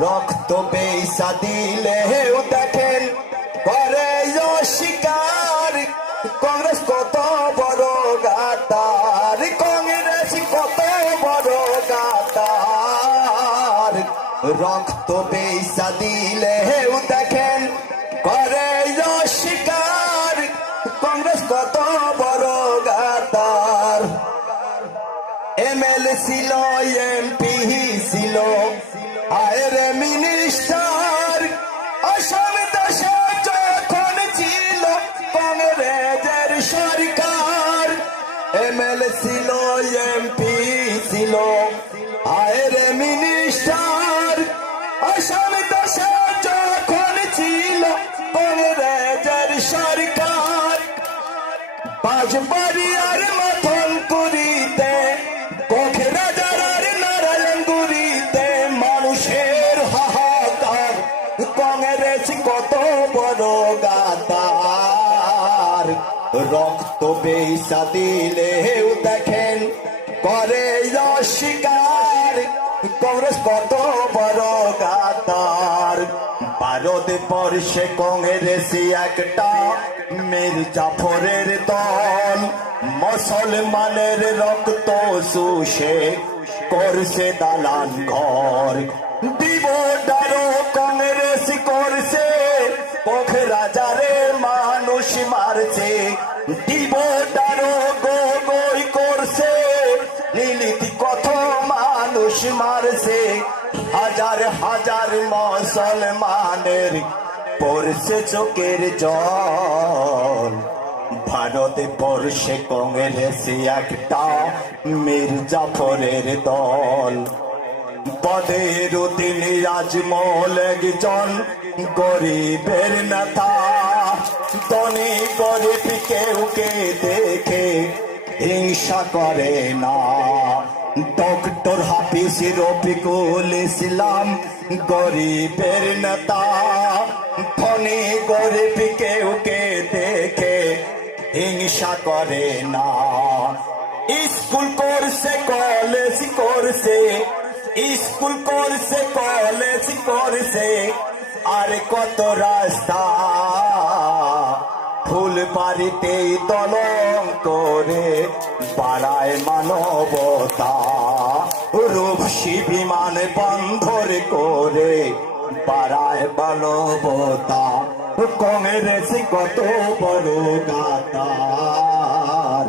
রক্ত বেইসা দিলেও দেখেন করে অস্বীকার। কংগ্রেস কত বড় গাদ্দার, কংগ্রেস কত বড় গাদ্দার। রক্ত বেইসা দিলেও দেখেন করে অস্বীকার। কংগ্রেস কত বড় গাদ্দার। এমএলএ ছিল, এমপি ছিল, আয়ের মিনিস্টার। অসম দেশে যখন ছিল কংগ্রেসের সরকার। এমএলএ ছিল, এমপি ছিল, আয়ের মিনিস্টার। অসম দেশে যখন ছিল কংগ্রেসের সরকার। বাজবাড়িয়ার মতন করিতে কখরাজার নারায়ণগুড়িতে মানুষের হাহাকার। কংগ্রেস কত বড় গাদ্দার। রক্ত বেইসা দিলেও দেখেন করে অস্বীকার। কংগ্রেস কত বড় গাদ্দার। ভারতবর্ষে কংগ্রেস একটা মীর জাফরের দল। মুসলমানের রক্ত শুষে করছে দালান ঘর। বিবটারও কংগ্রেস করছে, কখরাজারে মানুষ মারছে। বিবটারও গোগোই করছে, নীলিতি কত মানুষ মারছে। হাজার হাজার মুসলমানের পড়ছে চোখের জল। ভারতবর্ষে কংগ্রেস একটা মীর জাফরের দল। বদরুদ্দিন আজমল একজন গরিবের নেতা। ধনী গরিব কেউকে দেখে হিংসা করে না। ডক্টর হাফিজ রফিকুল ইসলাম গরিবের নেতা। ধনী গরিব কেউকে দেখে হিংসা করে না। স্কুল করছে, কলেজ করছে, স্কুল করছে, কলেজ করছে, আর কত রাস্তা ফুলবাড়িতে দলং করে বাড়ায় মানবতা। রূপসী বিমান বন্ধর করে বাড়ায় মানবতা। কংগ্রেস কত বড় গাদ্দার।